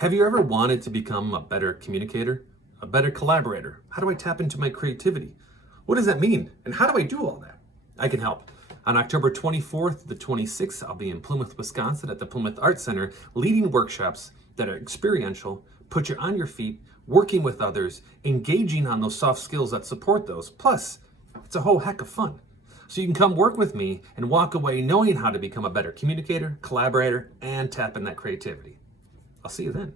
Have you ever wanted to become a better communicator, a better collaborator? How do I tap into my creativity? What does that mean? And how do I do all that? I can help. On October 24th to the 26th, I'll be in Plymouth, Wisconsin at the Plymouth Arts Center leading workshops that are experiential, put you on your feet, working with others, engaging on those soft skills that support those. Plus, it's a whole heck of fun. So you can come work with me and walk away knowing how to become a better communicator, collaborator, and tap in that creativity. I'll see you then.